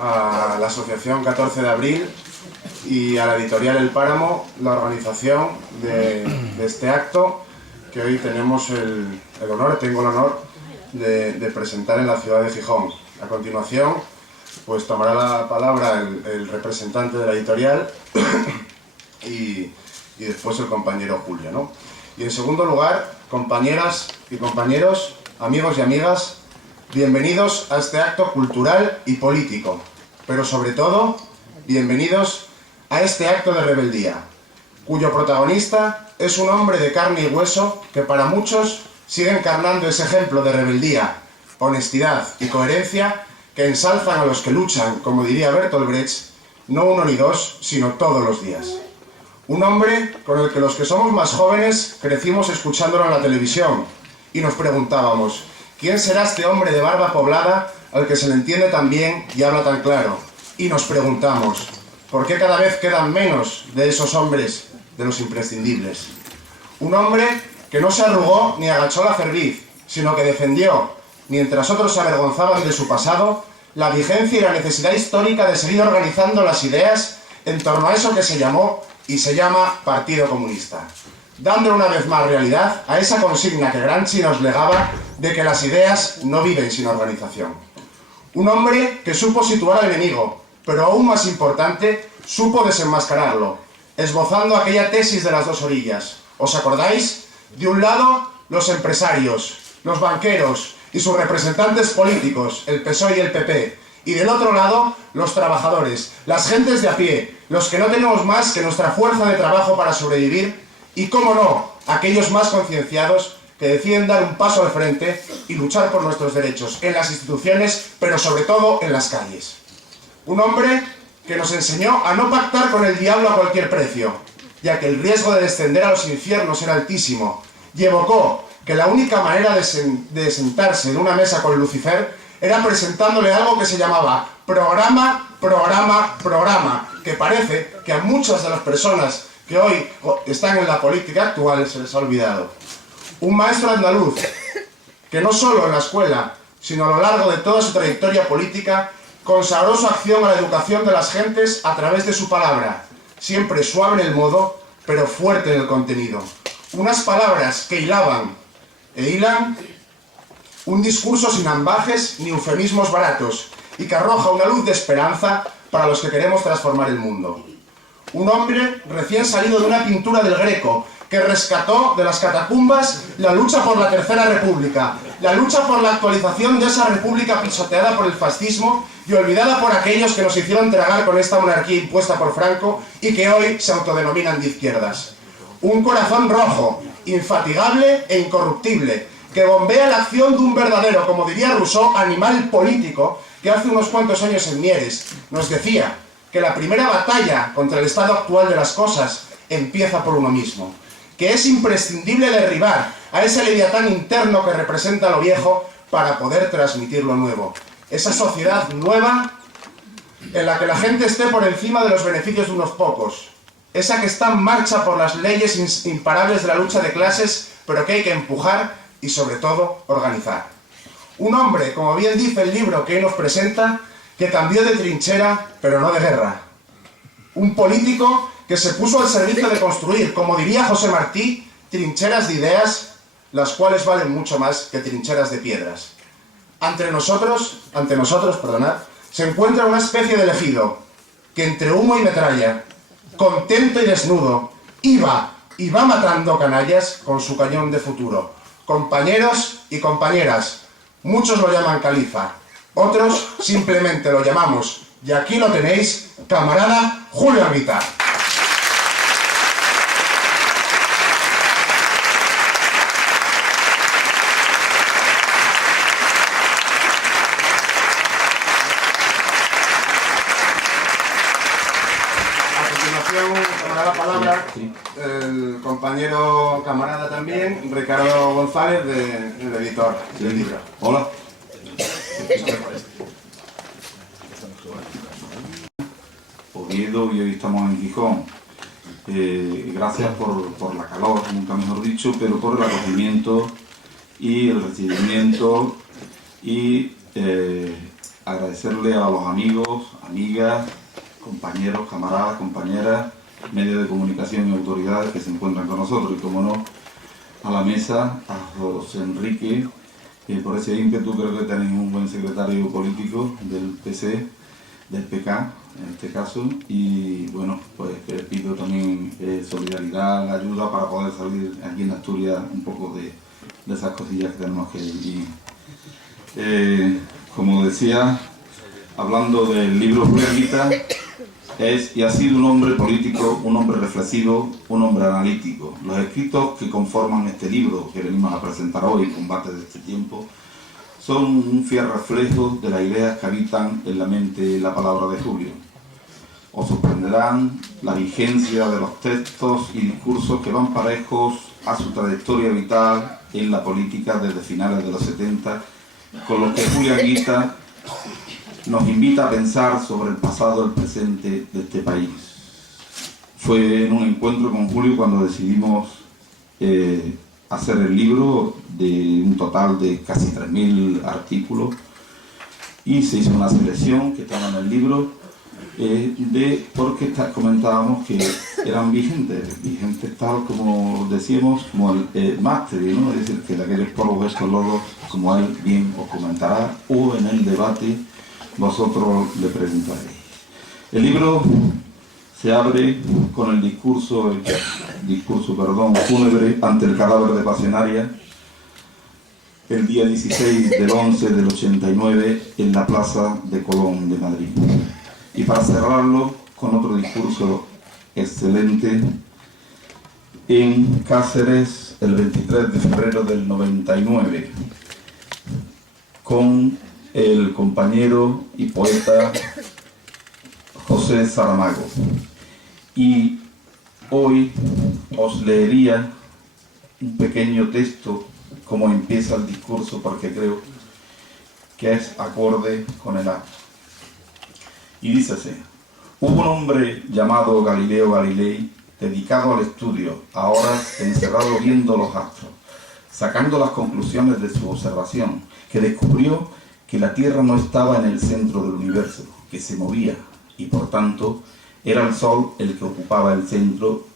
a la Asociación 14 de Abril y a la editorial El Páramo la organización de este acto que hoy tenemos tengo el honor de presentar en la ciudad de Gijón. A continuación, pues tomará la palabra el representante de la editorial y después el compañero Julio, ¿no? Y en segundo lugar, compañeras y compañeros, amigos y amigas, bienvenidos a este acto cultural y político, pero sobre todo, bienvenidos a este acto de rebeldía, cuyo protagonista es un hombre de carne y hueso que para muchos sigue encarnando ese ejemplo de rebeldía, honestidad y coherencia que ensalzan a los que luchan, como diría Bertolt Brecht, no uno ni dos, sino todos los días. Un hombre con el que los que somos más jóvenes crecimos escuchándolo en la televisión y nos preguntábamos, ¿quién será este hombre de barba poblada al que se le entiende tan bien y habla tan claro? Y nos preguntamos, ¿por qué cada vez quedan menos de esos hombres, de los imprescindibles? Un hombre que no se arrugó ni agachó la cerviz, sino que defendió, mientras otros se avergonzaban de su pasado, la vigencia y la necesidad histórica de seguir organizando las ideas en torno a eso que se llamó y se llama Partido Comunista, dándole una vez más realidad a esa consigna que Gramsci nos legaba de que las ideas no viven sin organización. Un hombre que supo situar al enemigo, pero aún más importante, supo desenmascararlo, esbozando aquella tesis de las dos orillas. ¿Os acordáis? De un lado, los empresarios, los banqueros y sus representantes políticos, el PSOE y el PP, y del otro lado, los trabajadores, las gentes de a pie, los que no tenemos más que nuestra fuerza de trabajo para sobrevivir, y, cómo no, aquellos más concienciados que deciden dar un paso al frente y luchar por nuestros derechos en las instituciones, pero sobre todo en las calles. Un hombre que nos enseñó a no pactar con el diablo a cualquier precio, ya que el riesgo de descender a los infiernos era altísimo, y evocó que la única manera de sentarse en una mesa con Lucifer era presentándole algo que se llamaba programa, programa, programa, que parece que a muchas de las personas que hoy están en la política actual se les ha olvidado. Un maestro andaluz que no solo en la escuela, sino a lo largo de toda su trayectoria política, consagró su acción a la educación de las gentes a través de su palabra, siempre suave en el modo, pero fuerte en el contenido. Unas palabras que hilaban e hilan un discurso sin ambajes ni eufemismos baratos y que arroja una luz de esperanza para los que queremos transformar el mundo. Un hombre recién salido de una pintura del Greco que rescató de las catacumbas la lucha por la Tercera República, la lucha por la actualización de esa república pisoteada por el fascismo y olvidada por aquellos que nos hicieron tragar con esta monarquía impuesta por Franco y que hoy se autodenominan de izquierdas. Un corazón rojo, infatigable e incorruptible, que bombea la acción de un verdadero, como diría Rousseau, animal político, que hace unos cuantos años en Mieres nos decía que la primera batalla contra el estado actual de las cosas empieza por uno mismo, que es imprescindible derribar a ese leviatán interno que representa lo viejo para poder transmitir lo nuevo. Esa sociedad nueva en la que la gente esté por encima de los beneficios de unos pocos, esa que está en marcha por las leyes imparables de la lucha de clases, pero que hay que empujar y sobre todo organizar. Un hombre, como bien dice el libro que hoy nos presenta, que cambió de trinchera, pero no de guerra. Un político que se puso al servicio de construir, como diría José Martí, trincheras de ideas, las cuales valen mucho más que trincheras de piedras. Ante nosotros, se encuentra una especie de elegido, que entre humo y metralla, contento y desnudo, iba y va matando canallas con su cañón de futuro. Compañeros y compañeras, muchos lo llaman califa, otros simplemente lo llamamos, y aquí lo tenéis, camarada Julio Anguita. Tomará la palabra el compañero camarada también, Ricardo González, el editor del libro. Hola. Oviedo y hoy estamos en Gijón. Gracias por la calor, nunca mejor dicho, pero por el acogimiento y el recibimiento y agradecerle a los amigos, amigas, compañeros, camaradas, compañeras, medios de comunicación y autoridades que se encuentran con nosotros, y como no, a la mesa, a José Enrique, por ese ímpetu. Creo que tenéis un buen secretario político del PC, del PK en este caso, y bueno, pues les pido también solidaridad, ayuda para poder salir aquí en Asturias un poco de esas cosillas que tenemos que vivir. Como decía, hablando del libro Julio Anguita, es y ha sido un hombre político, un hombre reflexivo, un hombre analítico. Los escritos que conforman este libro que venimos a presentar hoy, Combate de este tiempo, son un fiel reflejo de las ideas que habitan en la mente y la palabra de Julio. Os sorprenderán la vigencia de los textos y discursos que van parejos a su trayectoria vital en la política desde finales de los 70, con los que Julio Anguita nos invita a pensar sobre el pasado y el presente de este país. Fue en un encuentro con Julio cuando decidimos hacer el libro, de un total de casi 3.000 artículos, y se hizo una selección que estaba en el libro porque comentábamos que eran vigentes tal como decíamos, como el máster, ¿no? Es decir, que de aquellos polvos estos lodos, como él bien os comentará, o en el debate vosotros le preguntaréis. El libro se abre con el discurso fúnebre ante el cadáver de Pasionaria, el día 16 del 11 del 89 en la Plaza de Colón de Madrid. Y para cerrarlo con otro discurso excelente en Cáceres el 23 de febrero del 99 con el compañero y poeta José Saramago. Y hoy os leería un pequeño texto como empieza el discurso, porque creo que es acorde con el acto. Y dice así: hubo un hombre llamado Galileo Galilei, dedicado al estudio, ahora encerrado viendo los astros, sacando las conclusiones de su observación, que descubrió que la Tierra no estaba en el centro del universo, que se movía, y por tanto era el Sol el que ocupaba el centro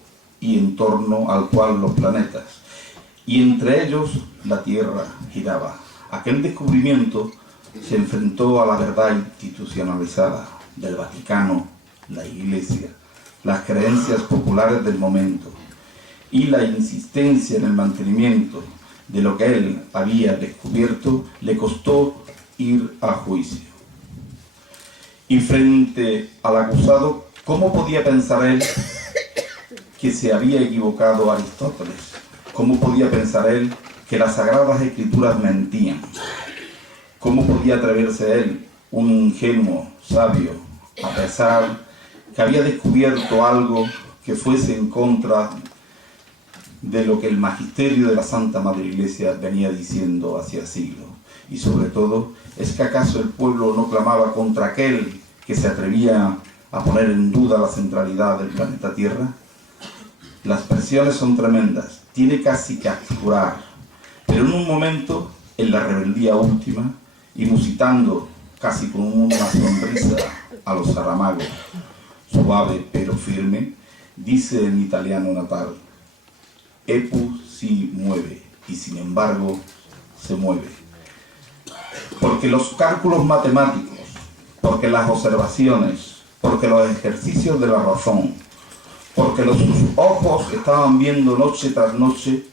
y en torno al cual los planetas, y entre ellos la Tierra giraba. Aquel descubrimiento se enfrentó a la verdad institucionalizada del Vaticano, la Iglesia, las creencias populares del momento, y la insistencia en el mantenimiento de lo que él había descubierto le costó ir a juicio. Y frente al acusado, ¿cómo podía pensar él que se había equivocado Aristóteles? ¿Cómo podía pensar él que las sagradas escrituras mentían? ¿Cómo podía atreverse él, un ingenuo sabio, a pesar que había descubierto algo que fuese en contra de lo que el magisterio de la Santa Madre Iglesia venía diciendo hacía siglos? Y sobre todo, ¿es que acaso el pueblo no clamaba contra aquel que se atrevía a poner en duda la centralidad del planeta Tierra? Las presiones son tremendas, tiene casi que ascurar, pero en un momento, en la rebeldía última, y musitando casi con una sonrisa a los Saramago, suave pero firme, dice en italiano natal: Epu si mueve, y sin embargo se mueve. Porque los cálculos matemáticos, porque las observaciones, porque los ejercicios de la razón, porque sus ojos estaban viendo noche tras noche,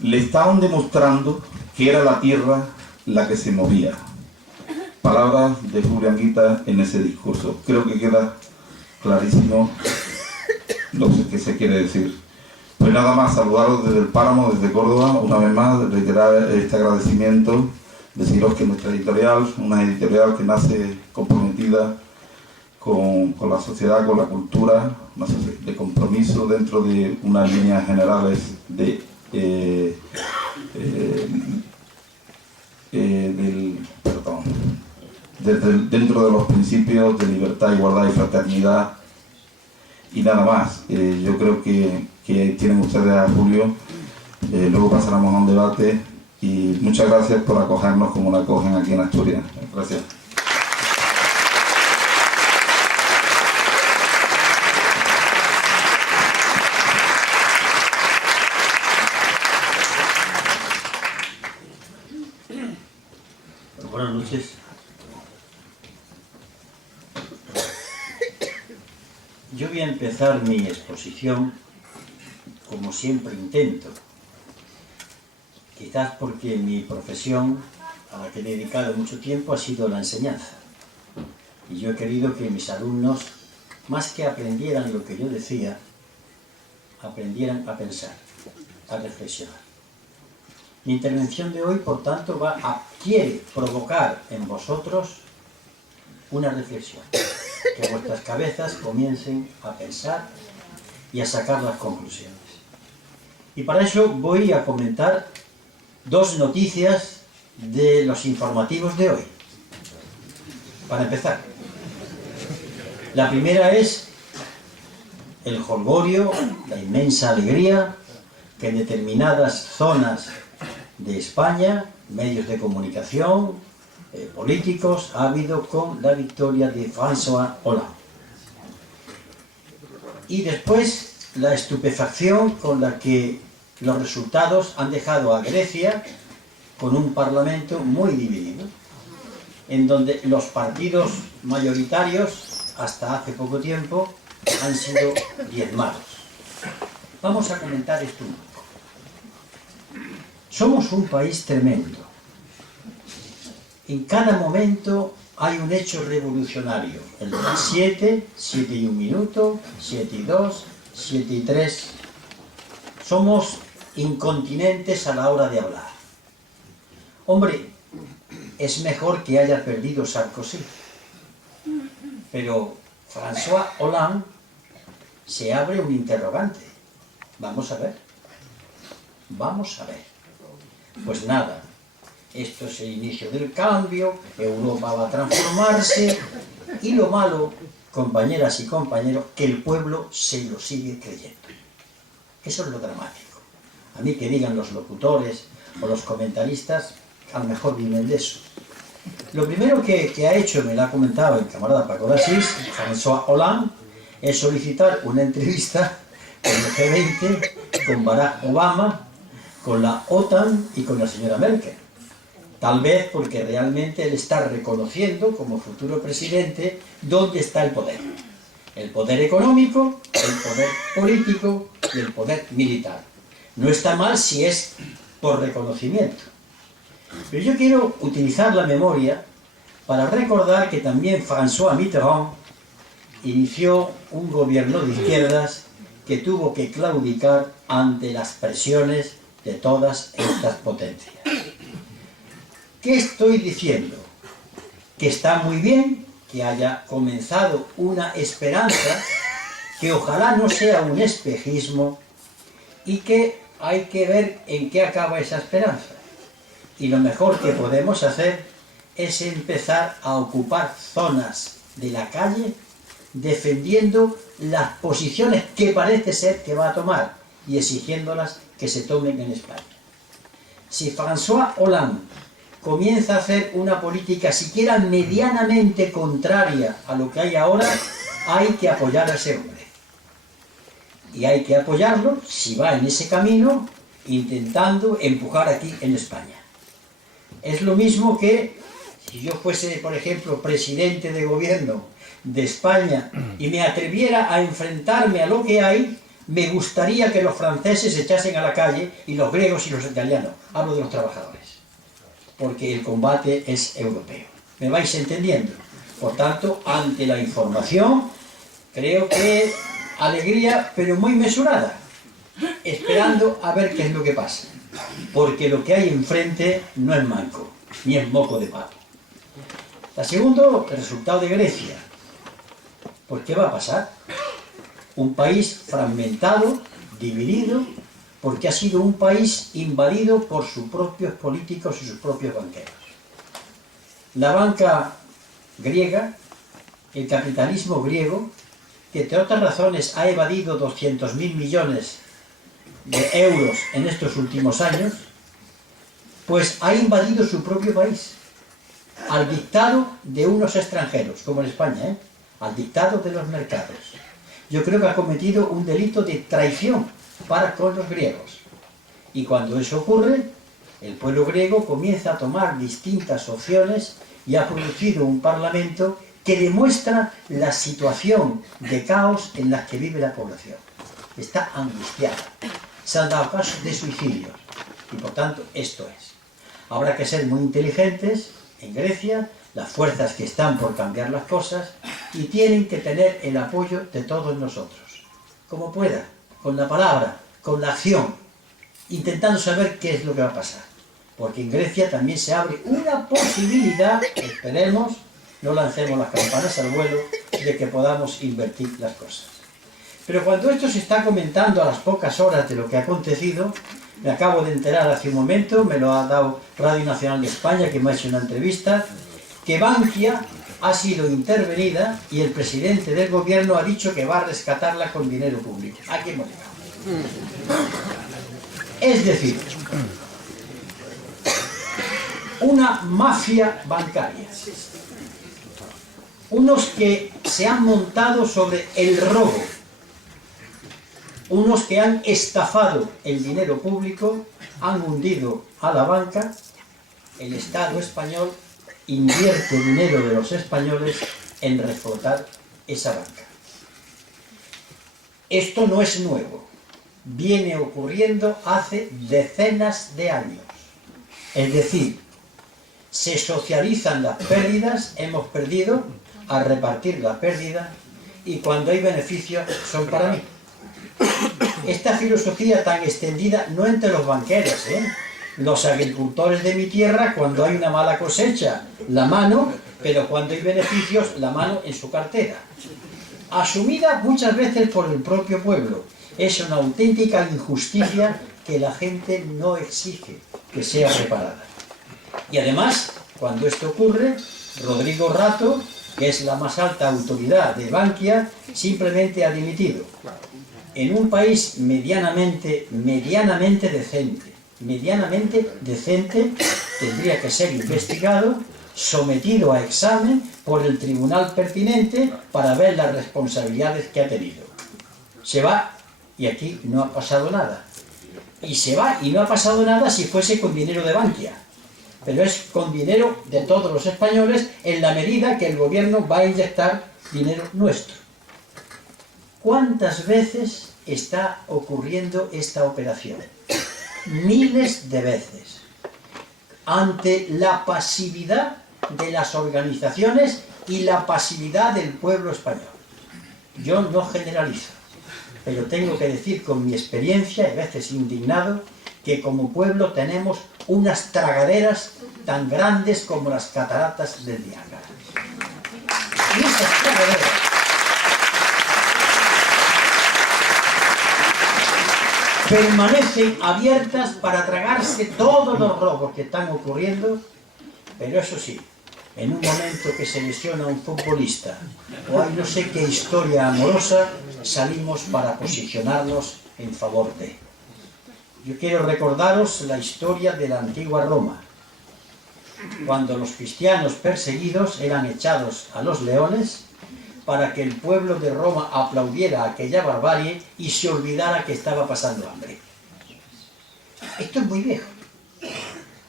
le estaban demostrando que era la Tierra la que se movía. Palabras de Julio Anguita en ese discurso. Creo que queda clarísimo lo que se quiere decir. Pues nada más, saludaros desde el Páramo, desde Córdoba, una vez más, reiterar este agradecimiento, deciros que nuestra editorial, una editorial que nace comprometida con la sociedad, con la cultura, de compromiso dentro de unas líneas generales dentro de los principios de libertad, igualdad y fraternidad. Y nada más, yo creo que tienen ustedes a Julio, luego pasaremos a un debate, y muchas gracias por acogernos como nos acogen aquí en Asturias. Gracias. noches. Yo voy a empezar mi exposición, como siempre intento, quizás porque mi profesión, a la que he dedicado mucho tiempo, ha sido la enseñanza. Y yo he querido que mis alumnos, más que aprendieran lo que yo decía, aprendieran a pensar, a reflexionar. Mi intervención de hoy, por tanto, quiere provocar en vosotros una reflexión, que vuestras cabezas comiencen a pensar y a sacar las conclusiones. Y para eso voy a comentar dos noticias de los informativos de hoy. Para empezar, la primera es el jolgorio, la inmensa alegría que en determinadas zonas de España, medios de comunicación, políticos, ha habido con la victoria de François Hollande. Y después la estupefacción con la que los resultados han dejado a Grecia con un parlamento muy dividido, en donde los partidos mayoritarios, hasta hace poco tiempo, han sido diezmados. Vamos a comentar esto un poco. Somos un país tremendo. En cada momento hay un hecho revolucionario. El 7, 7 y 1 minuto, 7 y 2, 7 y 3. Somos incontinentes a la hora de hablar. Hombre, es mejor que haya perdido Sarkozy. Pero François Hollande, se abre un interrogante. Vamos a ver. Vamos a ver. Pues nada, esto es el inicio del cambio, Europa va a transformarse, y lo malo, compañeras y compañeros, que el pueblo se lo sigue creyendo. Eso es lo dramático. A mí que digan los locutores o los comentaristas, a lo mejor viven de eso. Lo primero que ha hecho, me lo ha comentado el camarada Paco de Asís, François Hollande, es solicitar una entrevista con el G20, con Barack Obama, con la OTAN y con la señora Merkel. Tal vez porque realmente él está reconociendo como futuro presidente dónde está el poder. El poder económico, el poder político y el poder militar. No está mal si es por reconocimiento. Pero yo quiero utilizar la memoria para recordar que también François Mitterrand inició un gobierno de izquierdas que tuvo que claudicar ante las presiones de todas estas potencias. ¿Qué estoy diciendo? Que está muy bien que haya comenzado una esperanza, que ojalá no sea un espejismo, y que hay que ver en qué acaba esa esperanza. Y lo mejor que podemos hacer es empezar a ocupar zonas de la calle defendiendo las posiciones que parece ser que va a tomar y exigiéndolas que se tomen en España. Si François Hollande comienza a hacer una política siquiera medianamente contraria a lo que hay ahora, hay que apoyar a ese hombre. Y hay que apoyarlo, si va en ese camino, intentando empujar aquí en España. Es lo mismo que si yo fuese, por ejemplo, presidente de gobierno de España y me atreviera a enfrentarme a lo que hay, me gustaría que los franceses se echasen a la calle y los griegos y los italianos. Hablo de los trabajadores. Porque el combate es europeo. ¿Me vais entendiendo? Por tanto, ante la información, creo que alegría, pero muy mesurada, esperando a ver qué es lo que pasa. Porque lo que hay enfrente no es manco, ni es moco de pavo. La segunda, el resultado de Grecia. ¿Por qué va a pasar? Un país fragmentado, dividido, porque ha sido un país invadido por sus propios políticos y sus propios banqueros. La banca griega, el capitalismo griego, que entre otras razones ha evadido 200.000 millones de euros en estos últimos años, pues ha invadido su propio país, al dictado de unos extranjeros, como en España, al dictado de los mercados. Yo creo que ha cometido un delito de traición para con los griegos. Y cuando eso ocurre, el pueblo griego comienza a tomar distintas opciones y ha producido un Parlamento que demuestra la situación de caos en la que vive la población. Está angustiada. Se han dado casos de suicidios. Y por tanto, esto es. Habrá que ser muy inteligentes en Grecia, las fuerzas que están por cambiar las cosas, y tienen que tener el apoyo de todos nosotros. Como pueda, con la palabra, con la acción, intentando saber qué es lo que va a pasar. Porque en Grecia también se abre una posibilidad, esperemos, no lancemos las campanas al vuelo, de que podamos invertir las cosas. Pero cuando esto se está comentando a las pocas horas de lo que ha acontecido, me acabo de enterar hace un momento, me lo ha dado Radio Nacional de España, que me ha hecho una entrevista, que Bankia ha sido intervenida y el presidente del gobierno ha dicho que va a rescatarla con dinero público. Aquí hemos llegado. Es decir, una mafia bancaria. Unos que se han montado sobre el robo. Unos que han estafado el dinero público, han hundido a la banca. El Estado español invierte dinero de los españoles en reflotar esa banca. Esto no es nuevo. Viene ocurriendo hace decenas de años. Es decir, se socializan las pérdidas, hemos perdido, a repartir la pérdida, y cuando hay beneficios son para mí. Esta filosofía tan extendida no entre los banqueros, los agricultores de mi tierra, cuando hay una mala cosecha, la mano, pero cuando hay beneficios, la mano en su cartera. Asumida muchas veces por el propio pueblo. Es una auténtica injusticia que la gente no exige que sea reparada. Y además, cuando esto ocurre, Rodrigo Rato, que es la más alta autoridad de Bankia, simplemente ha dimitido. En un país medianamente decente, tendría que ser investigado, sometido a examen por el tribunal pertinente para ver las responsabilidades que ha tenido. Se va y aquí no ha pasado nada. Y se va y no ha pasado nada si fuese con dinero de Bankia. Pero es con dinero de todos los españoles en la medida que el gobierno va a inyectar dinero nuestro. ¿Cuántas veces está ocurriendo esta operación? Miles de veces. Ante la pasividad de las organizaciones y la pasividad del pueblo español. Yo no generalizo, pero tengo que decir con mi experiencia, y a veces indignado, que como pueblo tenemos unas tragaderas tan grandes como las cataratas del Niágara. Y esas tragaderas permanecen abiertas para tragarse todos los robos que están ocurriendo, pero eso sí, en un momento que se lesiona a un futbolista o hay no sé qué historia amorosa, salimos para posicionarnos en favor de. Yo quiero recordaros la historia de la antigua Roma, cuando los cristianos perseguidos eran echados a los leones para que el pueblo de Roma aplaudiera aquella barbarie y se olvidara que estaba pasando hambre. Esto es muy viejo.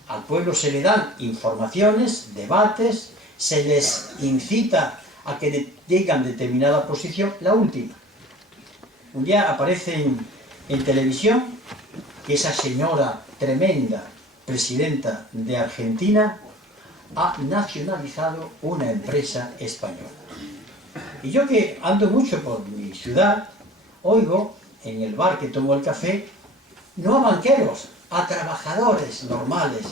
Al pueblo se le dan informaciones, debates, se les incita a que digan determinada posición. La última. Un día aparece en televisión que esa señora tremenda, presidenta de Argentina, ha nacionalizado una empresa española. Y yo que ando mucho por mi ciudad, oigo en el bar que tomo el café, no a banqueros, a trabajadores normales.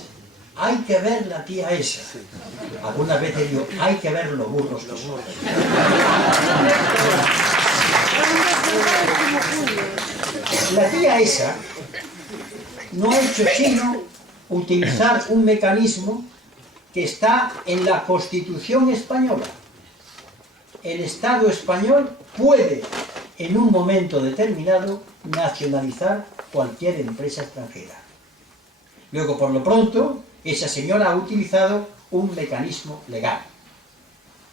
Hay que ver la tía esa. Algunas veces digo, hay que ver los burros que son. La tía esa no ha hecho sino utilizar un mecanismo que está en la Constitución española. El Estado español puede, en un momento determinado, nacionalizar cualquier empresa extranjera. Luego, por lo pronto, esa señora ha utilizado un mecanismo legal.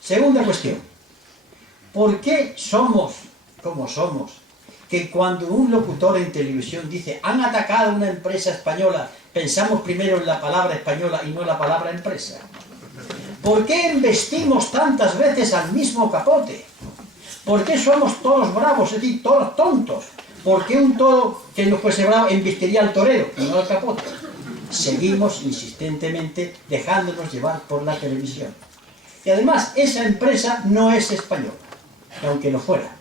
Segunda cuestión. ¿Por qué somos como somos? Que cuando un locutor en televisión dice han atacado a una empresa española, pensamos primero en la palabra española y no en la palabra empresa. ¿Por qué embestimos tantas veces al mismo capote? ¿Por qué somos todos bravos, es decir, todos tontos? ¿Por qué un toro que no fuese bravo embestiría al torero y no al capote? Seguimos insistentemente dejándonos llevar por la televisión. Y además, esa empresa no es española, aunque lo fuera.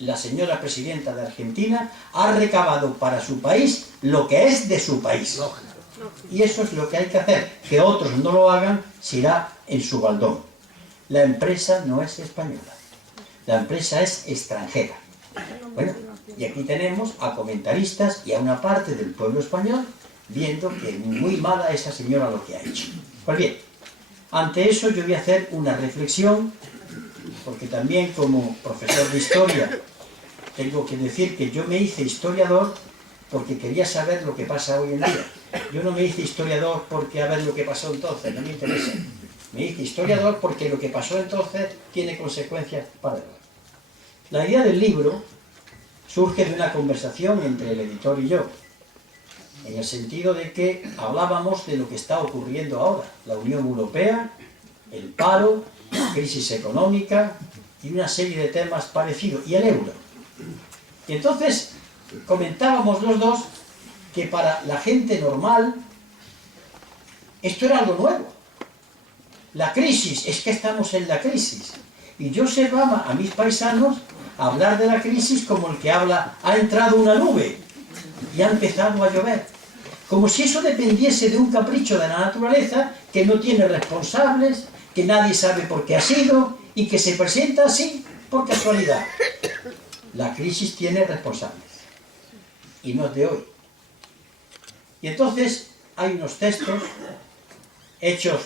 La señora presidenta de Argentina ha recabado para su país lo que es de su país. Y eso es lo que hay que hacer. Que otros no lo hagan, se irá en su baldón. La empresa no es española. La empresa es extranjera. Bueno, y aquí tenemos a comentaristas y a una parte del pueblo español viendo que muy mala esa señora lo que ha hecho. Pues bien, ante eso yo voy a hacer una reflexión, porque también como profesor de historia tengo que decir que yo me hice historiador porque quería saber lo que pasa hoy en día. Yo no me hice historiador porque a ver lo que pasó entonces, no me interesa. Me hice historiador porque lo que pasó entonces tiene consecuencias para hoy. La idea del libro surge de una conversación entre el editor y yo, en el sentido de que hablábamos de lo que está ocurriendo ahora, la Unión Europea, el paro, la crisis económica y una serie de temas parecidos, y el euro. Y entonces comentábamos los dos que para la gente normal esto era algo nuevo. La crisis, es que estamos en la crisis. Y yo observaba a mis paisanos hablar de la crisis como el que habla, ha entrado una nube y ha empezado a llover. Como si eso dependiese de un capricho de la naturaleza que no tiene responsables, que nadie sabe por qué ha sido y que se presenta así por casualidad. La crisis tiene responsables y no es de hoy. Y entonces hay unos textos hechos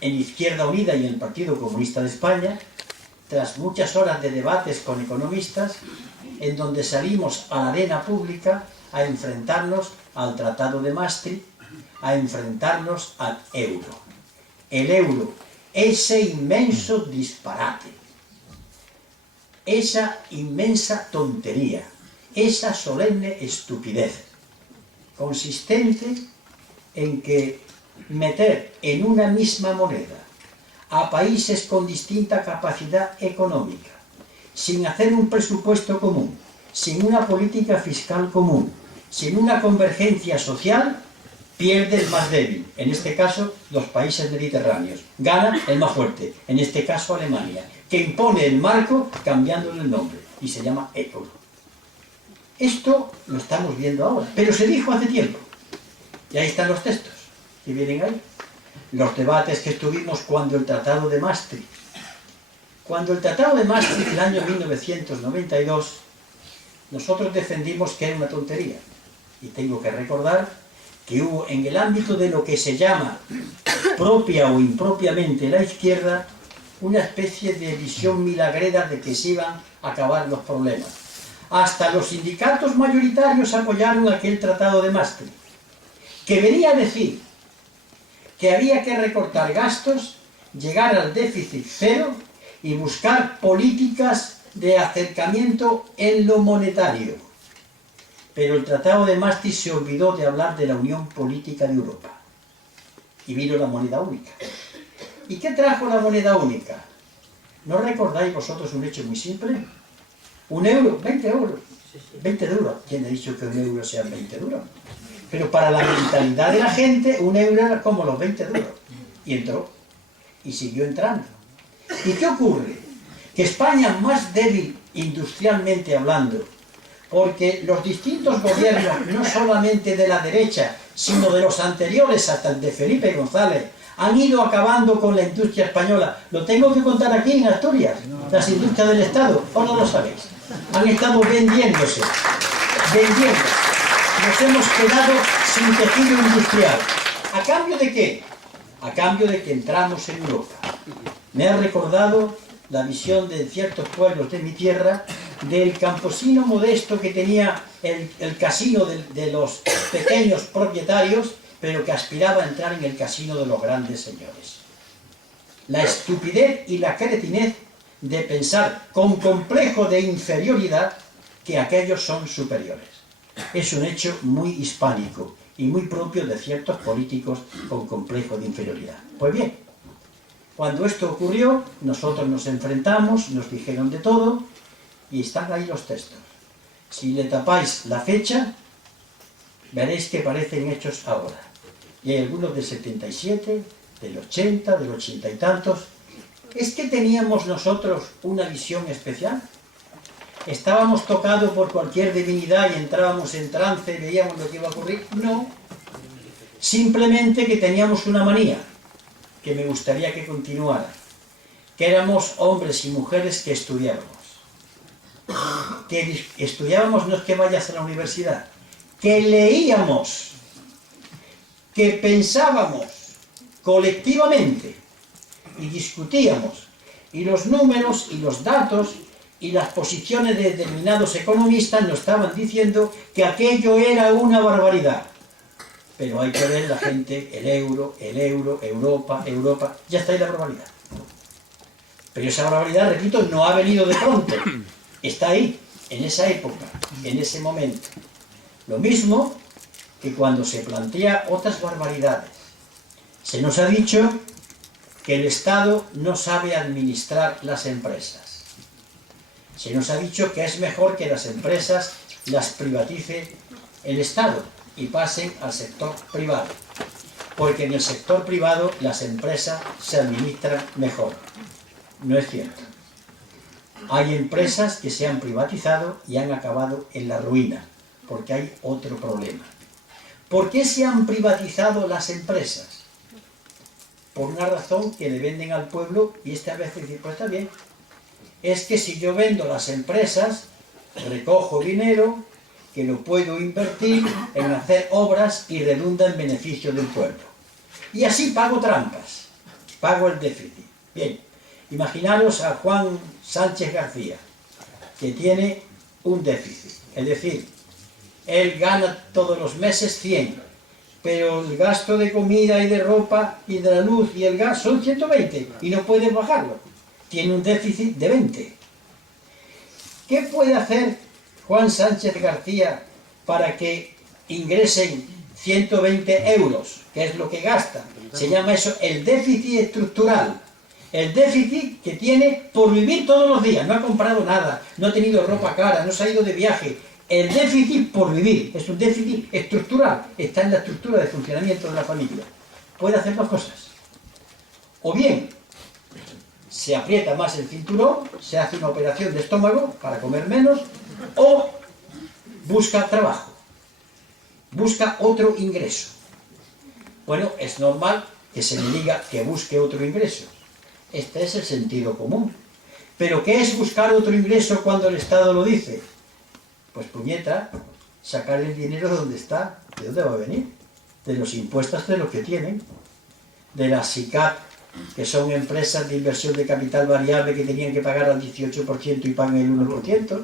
en Izquierda Unida y en el Partido Comunista de España, tras muchas horas de debates con economistas, en donde salimos a la arena pública a enfrentarnos al Tratado de Maastricht, a enfrentarnos al euro. El euro, ese inmenso disparate, esa inmensa tontería, esa solemne estupidez, consistente en que meter en una misma moneda a países con distinta capacidad económica, sin hacer un presupuesto común, sin una política fiscal común, sin una convergencia social, pierde el más débil, en este caso los países mediterráneos, gana el más fuerte, en este caso Alemania, que impone el marco cambiándole el nombre, y se llama euro. Esto lo estamos viendo ahora, pero se dijo hace tiempo, y ahí están los textos, que vienen ahí. Los debates que estuvimos cuando el Tratado de Maastricht. Cuando el Tratado de Maastricht, el año 1992, nosotros defendimos que era una tontería. Y tengo que recordar que hubo en el ámbito de lo que se llama propia o impropiamente la izquierda, una especie de visión milagrera de que se iban a acabar los problemas. Hasta los sindicatos mayoritarios apoyaron aquel Tratado de Maastricht, que venía a decir que había que recortar gastos, llegar al déficit cero y buscar políticas de acercamiento en lo monetario. Pero el Tratado de Maastricht se olvidó de hablar de la Unión Política de Europa. Y vino la moneda única. ¿Y qué trajo la moneda única? ¿No recordáis vosotros un hecho muy simple? Un euro, 20 euros. 20 duros. ¿Quién ha dicho que un euro sea 20 duros? Pero para la mentalidad de la gente, un euro era como los 20 duros. Y entró. Y siguió entrando. ¿Y qué ocurre? Que España, más débil industrialmente hablando, porque los distintos gobiernos, no solamente de la derecha, sino de los anteriores hasta el de Felipe González, han ido acabando con la industria española. Lo tengo que contar aquí en Asturias, las industrias del Estado, ¿o no lo sabéis? Han estado vendiéndose, vendiendo. Nos hemos quedado sin tejido industrial. ¿A cambio de qué? A cambio de que entramos en Europa. Me ha recordado la visión de ciertos pueblos de mi tierra, del campesino modesto que tenía el casino de los pequeños propietarios, pero que aspiraba a entrar en el casino de los grandes señores. La estupidez y la cretinez de pensar con complejo de inferioridad que aquellos son superiores. Es un hecho muy hispánico y muy propio de ciertos políticos con complejo de inferioridad. Pues bien, Cuando esto ocurrió, nosotros nos enfrentamos, nos dijeron de todo, y están ahí los textos. Si le tapáis la fecha, veréis que parecen hechos ahora. Y hay algunos del 77, del 80, del 80 y tantos. ¿Es que teníamos nosotros una visión especial? ¿Estábamos tocados por cualquier divinidad y entrábamos en trance y veíamos lo que iba a ocurrir? No. Simplemente que teníamos una manía, que me gustaría que continuara, que éramos hombres y mujeres que estudiábamos. Que estudiábamos no es que vayas a la universidad, que leíamos, que pensábamos colectivamente y discutíamos, y los números y los datos y las posiciones de determinados economistas nos estaban diciendo que aquello era una barbaridad. Pero hay que ver la gente, el euro, Europa, ya está ahí la barbaridad. Pero esa barbaridad, repito, no ha venido de pronto, está ahí, en esa época, en ese momento. Lo mismo que cuando se plantea otras barbaridades. Se nos ha dicho que el Estado no sabe administrar las empresas. Se nos ha dicho que es mejor que las empresas las privatice el Estado y pasen al sector privado, porque en el sector privado las empresas se administran mejor. No es cierto. Hay empresas que se han privatizado y han acabado en la ruina, porque hay otro problema. ¿Por qué se han privatizado las empresas? Por una razón que le venden al pueblo y a veces dice, pues está bien. Es que si yo vendo las empresas, recojo dinero que lo puedo invertir en hacer obras y redunda en beneficio del pueblo. Y así pago trampas, pago el déficit. Bien, imaginaros a Juan Sánchez García, que tiene un déficit, es decir, él gana todos los meses 100, pero el gasto de comida y de ropa y de la luz y el gas son 120 y no puede bajarlo. Tiene un déficit de 20. ¿Qué puede hacer Juan Sánchez García para que ingresen 120 euros, que es lo que gasta? Se llama eso el déficit estructural. El déficit que tiene por vivir todos los días. No ha comprado nada, no ha tenido ropa cara, no se ha ido de viaje. El déficit por vivir es un déficit estructural. Está en la estructura de funcionamiento de la familia. Puede hacer dos cosas. O bien se aprieta más el cinturón, se hace una operación de estómago para comer menos, o busca trabajo, busca otro ingreso. Bueno, es normal que se le diga que busque otro ingreso. Este es el sentido común. ¿Pero qué es buscar otro ingreso cuando el Estado lo dice? Pues puñeta, sacar el dinero de donde está. ¿De dónde va a venir? De los impuestos de los que tienen, de la SICAP, que son empresas de inversión de capital variable que tenían que pagar al 18% y pagan el 1%,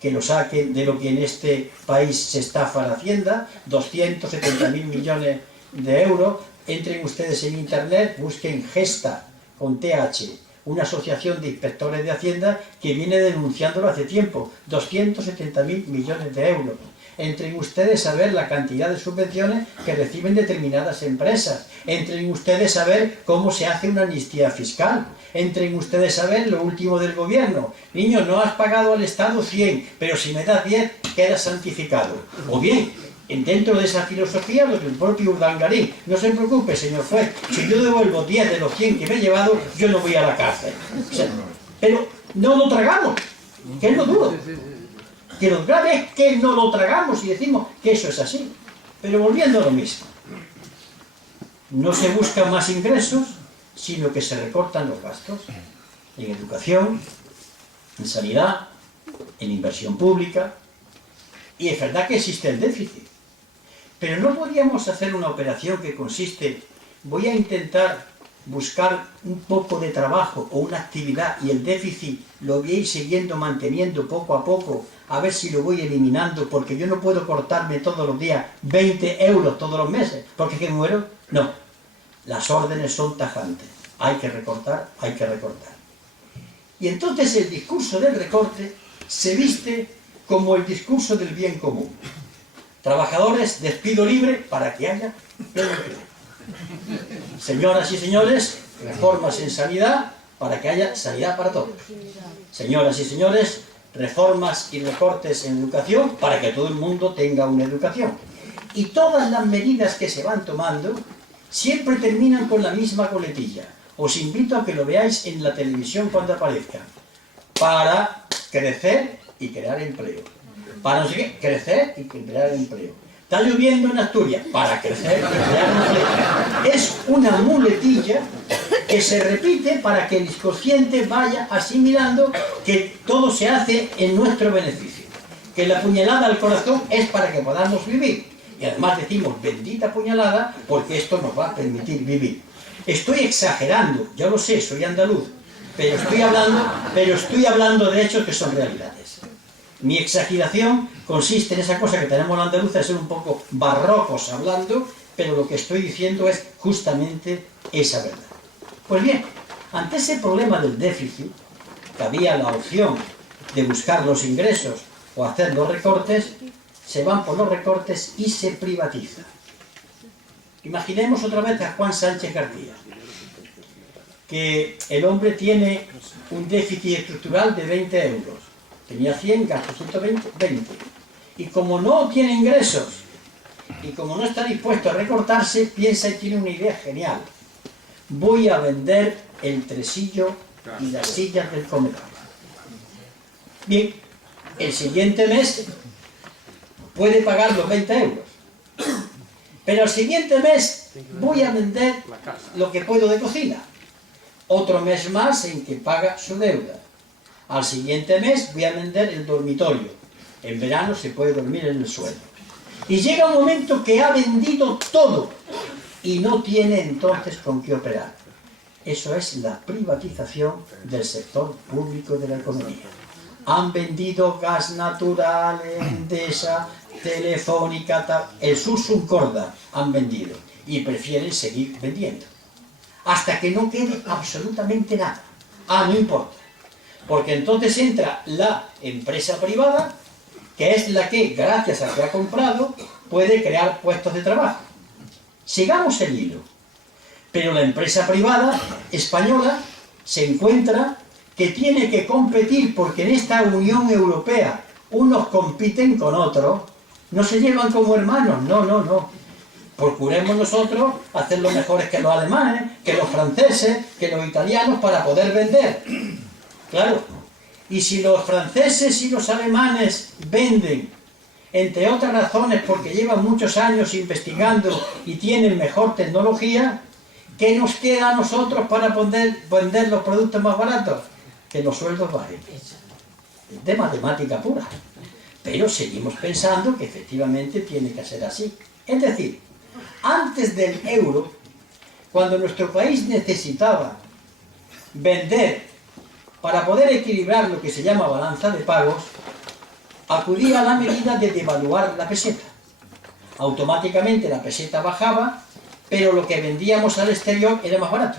que lo saquen de lo que en este país se estafa la Hacienda, 270.000 millones de euros. Entren ustedes en internet, busquen Gesta, con TH, una asociación de inspectores de Hacienda que viene denunciándolo hace tiempo, 270.000 millones de euros. Entren ustedes a ver la cantidad de subvenciones que reciben determinadas empresas. Entren ustedes a ver cómo se hace una amnistía fiscal. Entren ustedes a ver lo último del gobierno. Niño, no has pagado al Estado 100, pero si me das 10, quedas santificado. O bien, dentro de esa filosofía, lo que el propio Urdangarín, no se preocupe, señor juez, si yo devuelvo 10 de los 100 que me he llevado, yo no voy a la cárcel. O sea, pero no lo tragamos, que es lo duro. Que lo grave es que no lo tragamos y decimos que eso es así. Pero volviendo a lo mismo, no se buscan más ingresos, sino que se recortan los gastos en educación, en sanidad, en inversión pública, y es verdad que existe el déficit. Pero no podríamos hacer una operación que consiste, voy a intentar buscar un poco de trabajo o una actividad y el déficit lo voy a ir siguiendo, manteniendo poco a poco, a ver si lo voy eliminando, porque yo no puedo cortarme todos los días 20 euros todos los meses, porque es que muero. No, las órdenes son tajantes, hay que recortar, hay que recortar. Y entonces el discurso del recorte se viste como el discurso del bien común. Trabajadores, despido libre para que haya pleno empleo. Señoras y señores, reformas en sanidad para que haya sanidad para todos. Señoras y señores, reformas y recortes en educación para que todo el mundo tenga una educación. Y todas las medidas que se van tomando siempre terminan con la misma coletilla. Os invito a que lo veáis en la televisión cuando aparezca. Para crecer y crear empleo. Para no sé qué, crecer y crear empleo. Está lloviendo en Asturias, para crecer y crear empleo. Es una muletilla que se repite para que el inconsciente vaya asimilando que todo se hace en nuestro beneficio. Que la puñalada al corazón es para que podamos vivir. Y además decimos bendita puñalada porque esto nos va a permitir vivir. Estoy exagerando, yo lo sé, soy andaluz, pero estoy hablando de hechos que son realidades. Mi exageración consiste en esa cosa que tenemos los andaluces, de ser un poco barrocos hablando, pero lo que estoy diciendo es justamente esa verdad. Pues bien, ante ese problema del déficit, que había la opción de buscar los ingresos o hacer los recortes, se van por los recortes y se privatiza. Imaginemos otra vez a Juan Sánchez García, que el hombre tiene un déficit estructural de 20 euros. Tenía 100, gasta 120, 20. Y como no tiene ingresos, y como no está dispuesto a recortarse, piensa y tiene una idea genial. Voy a vender el tresillo y las sillas del comedor. Bien, el siguiente mes puede pagar los 20 euros. Pero el siguiente mes voy a vender lo que puedo de cocina. Otro mes más en que paga su deuda. Al siguiente mes voy a vender el dormitorio. En verano se puede dormir en el suelo. Y llega un momento que ha vendido todo y no tiene entonces con qué operar. Eso es la privatización del sector público de la economía. Han vendido gas natural, Endesa, Telefónica, el Sursum Corda han vendido y prefieren seguir vendiendo hasta que no quede absolutamente nada. No importa, porque entonces entra la empresa privada, que es la que, gracias a que ha comprado, puede crear puestos de trabajo. Sigamos el hilo. Pero la empresa privada española se encuentra que tiene que competir, porque en esta Unión Europea unos compiten con otros, no se llevan como hermanos, no. Procuremos nosotros hacerlo mejores que los alemanes, que los franceses, que los italianos para poder vender. Claro, y si los franceses y los alemanes venden, entre otras razones porque llevan muchos años investigando y tienen mejor tecnología, ¿qué nos queda a nosotros para poder vender los productos más baratos? Que los sueldos bajen. De matemática pura. Pero seguimos pensando que efectivamente tiene que ser así. Es decir, antes del euro, cuando nuestro país necesitaba vender para poder equilibrar lo que se llama balanza de pagos, acudía a la medida de devaluar la peseta. Automáticamente la peseta bajaba, pero lo que vendíamos al exterior era más barato.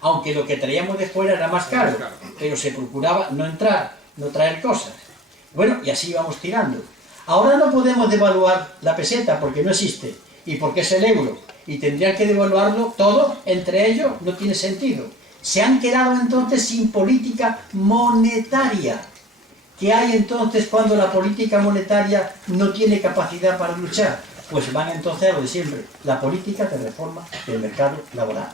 Aunque lo que traíamos de fuera era más caro, pero se procuraba no entrar, no traer cosas. Bueno, y así vamos tirando. Ahora no podemos devaluar la peseta porque no existe, y porque es el euro, y tendrían que devaluarlo todo, entre ellos, no tiene sentido. Se han quedado entonces sin política monetaria. ¿Qué hay entonces cuando la política monetaria no tiene capacidad para luchar? Pues van entonces a lo de siempre, la política de reforma del mercado laboral.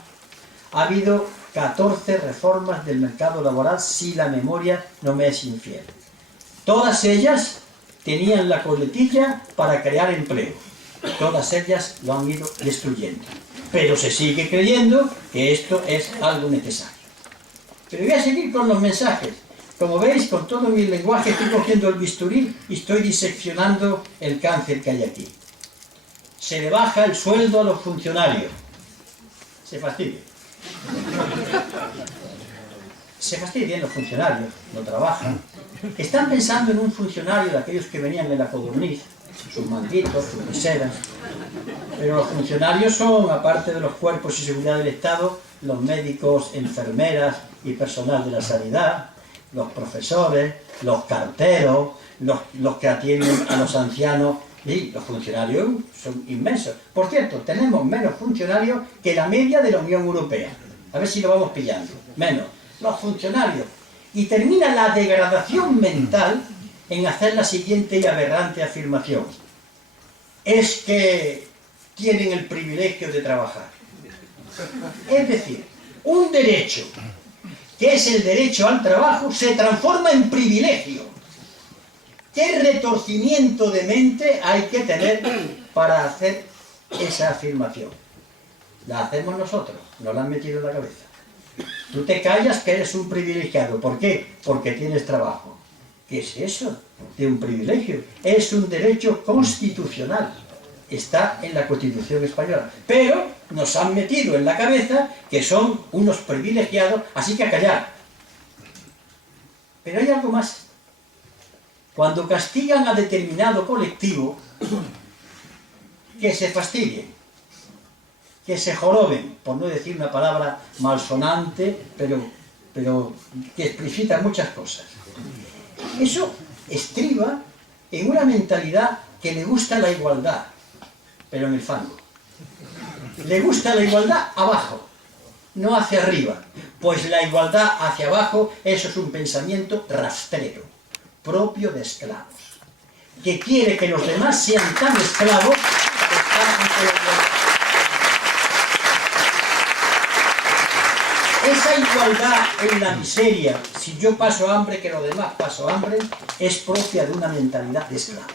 Ha habido 14 reformas del mercado laboral, si la memoria no me es infiel. Todas ellas tenían la coletilla para crear empleo. Todas ellas lo han ido destruyendo. Pero se sigue creyendo que esto es algo necesario. Pero voy a seguir con los mensajes. Como veis, con todo mi lenguaje estoy cogiendo el bisturí y estoy diseccionando el cáncer que hay aquí. Se le baja el sueldo a los funcionarios. Se fastidia. Se fastidian los funcionarios, no trabajan. Están pensando en un funcionario de aquellos que venían de la codorniz, sus manguitos, sus viseras. Pero los funcionarios son, aparte de los cuerpos y seguridad del Estado, los médicos, enfermeras y personal de la sanidad, los profesores, los carteros, los que atienden a los ancianos, y los funcionarios son inmensos. Por cierto, tenemos menos funcionarios que la media de la Unión Europea. A ver si lo vamos pillando. Menos. Los funcionarios. Y termina la degradación mental en hacer la siguiente y aberrante afirmación. Es que tienen el privilegio de trabajar. Es decir, un derecho, que es el derecho al trabajo, se transforma en privilegio. ¿Qué retorcimiento de mente hay que tener para hacer esa afirmación? La hacemos nosotros, nos la han metido en la cabeza. Tú te callas que eres un privilegiado. ¿Por qué? Porque tienes trabajo. ¿Qué es eso de un privilegio? Es un derecho constitucional. Está en la Constitución española. Pero nos han metido en la cabeza que son unos privilegiados, así que a callar. Pero hay algo más. Cuando castigan a determinado colectivo, que se fastidien, que se joroben, por no decir una palabra malsonante, pero que explicita muchas cosas. Eso estriba en una mentalidad que le gusta la igualdad, pero en el fango. Le gusta la igualdad abajo, no hacia arriba. Pues la igualdad hacia abajo, eso es un pensamiento rastrero, propio de esclavos, que quiere que los demás sean tan esclavos que están ante la igualdad. Esa igualdad en la miseria, si yo paso hambre, que los demás paso hambre, es propia de una mentalidad de esclavo.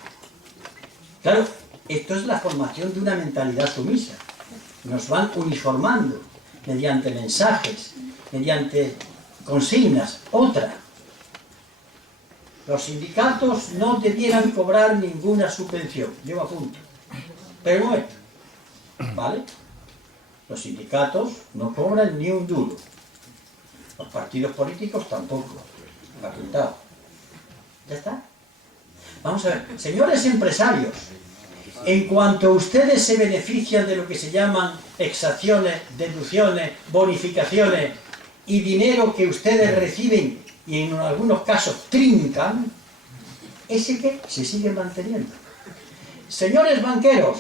Claro, esto es la formación de una mentalidad sumisa. Nos van uniformando mediante mensajes, mediante consignas. Otra, los sindicatos no debieran cobrar ninguna subvención. Yo apunto. Pero no esto, ¿vale? Los sindicatos no cobran ni un duro. Los partidos políticos tampoco. Apuntado. ¿Ya está? Vamos a ver. Señores empresarios, en cuanto ustedes se benefician de lo que se llaman exacciones, deducciones, bonificaciones y dinero que ustedes reciben y en algunos casos trincan, ese que se sigue manteniendo. Señores banqueros,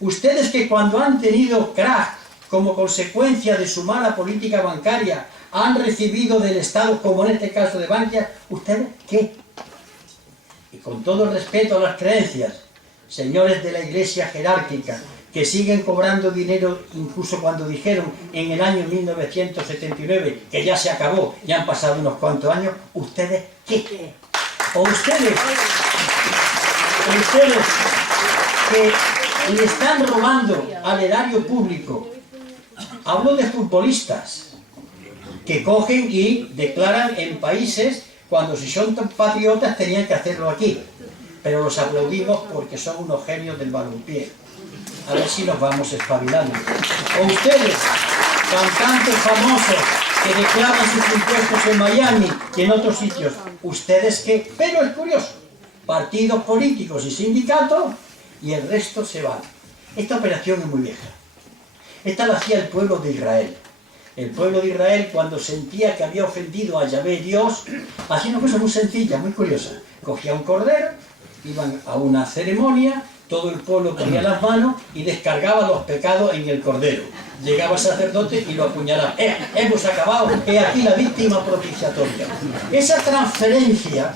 ustedes que cuando han tenido crack como consecuencia de su mala política bancaria han recibido del Estado, como en este caso de Bankia, ¿ustedes qué? Y con todo el respeto a las creencias, señores de la Iglesia jerárquica, que siguen cobrando dinero incluso cuando dijeron en el año 1979 que ya se acabó, ya han pasado unos cuantos años, ¿ustedes qué? O ustedes que le están robando al erario público. Hablo de futbolistas que cogen y declaran en países cuando si son tan patriotas tenían que hacerlo aquí. Pero los aplaudimos porque son unos genios del balompié. A ver si nos vamos espabilando. O ustedes, cantantes famosos que declaran sus impuestos en Miami y en otros sitios, ¿ustedes qué? Pero es curioso, partidos políticos y sindicatos y el resto se van. Esta operación es muy vieja. Esta la hacía el pueblo de Israel. El pueblo de Israel, cuando sentía que había ofendido a Yahvé Dios, hacía una cosa muy sencilla, muy curiosa. Cogía un cordero, iban a una ceremonia, todo el pueblo ponía las manos y descargaba los pecados en el cordero. Llegaba el sacerdote y lo apuñalaba. Hemos acabado, he aquí la víctima propiciatoria. Esa transferencia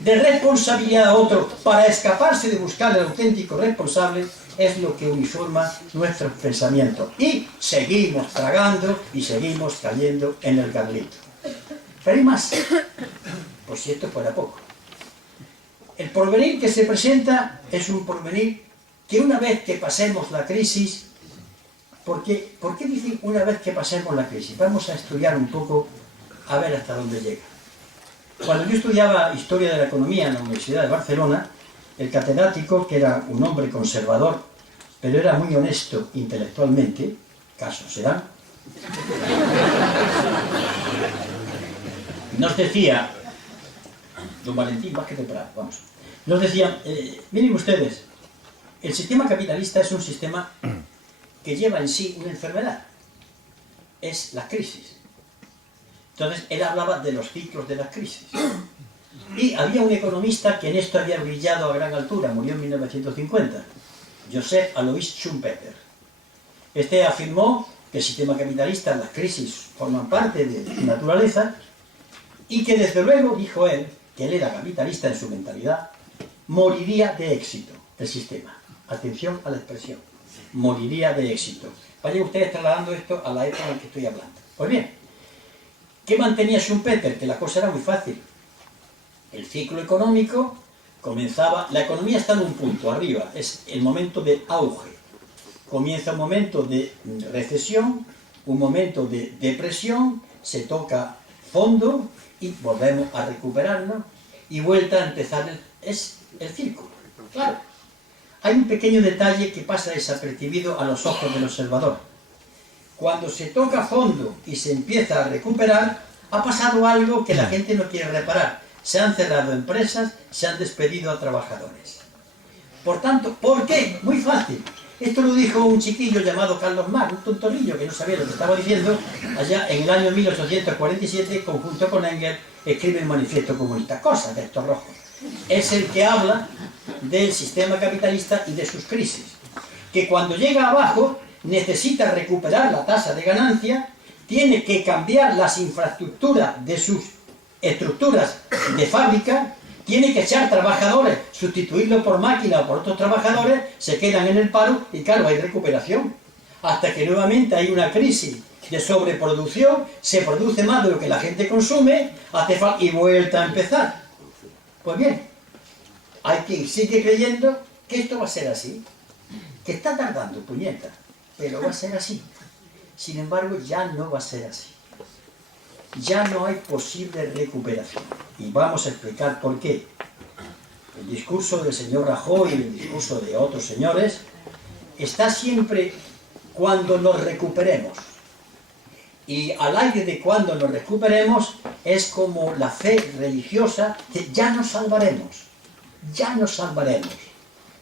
de responsabilidad a otro para escaparse de buscar el auténtico responsable es lo que uniforma nuestros pensamientos. Y seguimos tragando y seguimos cayendo en el garlito. Pero hay más, por si esto fuera poco. El porvenir que se presenta es un porvenir que una vez que pasemos la crisis, ¿por qué decir una vez que pasemos la crisis? Vamos a estudiar un poco a ver hasta dónde llega. Cuando yo estudiaba Historia de la Economía en la Universidad de Barcelona, el catedrático, que era un hombre conservador, pero era muy honesto intelectualmente, casos se dan, nos decía, don Valentín Vázquez de Prado, vamos, nos decía, miren ustedes, el sistema capitalista es un sistema que lleva en sí una enfermedad, es la crisis. Entonces, él hablaba de los ciclos de las crisis. Y había un economista que en esto había brillado a gran altura, murió en 1950, Joseph Alois Schumpeter. Este afirmó que el sistema capitalista, las crisis forman parte de su naturaleza, y que desde luego, dijo él, que él era capitalista en su mentalidad, moriría de éxito el sistema. Atención a la expresión, moriría de éxito. Vayan ustedes trasladando esto a la época en que estoy hablando. Pues bien, ¿qué mantenía Schumpeter? Que la cosa era muy fácil. El ciclo económico comenzaba, la economía está en un punto arriba, es el momento de auge. Comienza un momento de recesión, un momento de depresión, se toca fondo y volvemos a recuperarnos y vuelta a empezar es el círculo. Claro, hay un pequeño detalle que pasa desapercibido a los ojos del observador. Cuando se toca fondo y se empieza a recuperar, ha pasado algo que la gente no quiere reparar. Se han cerrado empresas, se han despedido a trabajadores. Por tanto, ¿por qué? Muy fácil. Esto lo dijo un chiquillo llamado Carlos Marx, un tontorrillo que no sabía lo que estaba diciendo, allá en el año 1847, junto con Engels, escribe el Manifiesto Comunista. Cosas de estos rojos. Es el que habla del sistema capitalista y de sus crisis. Que cuando llega abajo necesita recuperar la tasa de ganancia, tiene que cambiar las infraestructuras de sus estructuras de fábrica, tiene que echar trabajadores, sustituirlos por máquinas o por otros trabajadores, se quedan en el paro y claro, hay recuperación. Hasta que nuevamente hay una crisis de sobreproducción, se produce más de lo que la gente consume, hace falta y vuelta a empezar. Pues bien, hay quien sigue creyendo que esto va a ser así, que está tardando, puñeta, pero va a ser así. Sin embargo, ya no va a ser así. Ya no hay posible recuperación. Y vamos a explicar por qué. El discurso del señor Rajoy y el discurso de otros señores está siempre cuando nos recuperemos. Y al aire de cuando nos recuperemos es como la fe religiosa que ya nos salvaremos, ya nos salvaremos,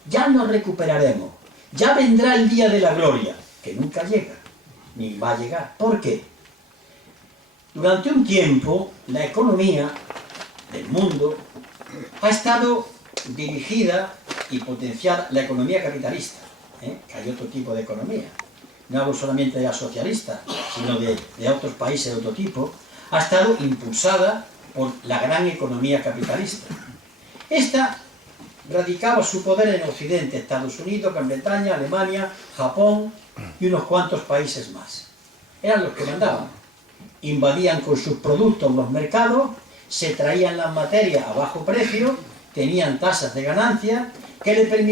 ya nos recuperaremos, ya vendrá el día de la gloria, que nunca llega, ni va a llegar. ¿Por qué? Durante un tiempo, la economía del mundo ha estado dirigida y potenciada, la economía capitalista, que hay otro tipo de economía, no hablo solamente de la socialista, sino de otros países de otro tipo, ha estado impulsada por la gran economía capitalista. Esta radicaba su poder en Occidente, Estados Unidos, Gran Bretaña, Alemania, Japón y unos cuantos países más. Eran los que mandaban. Invadían con sus productos los mercados, se traían las materias a bajo precio, tenían tasas de ganancia que le permitían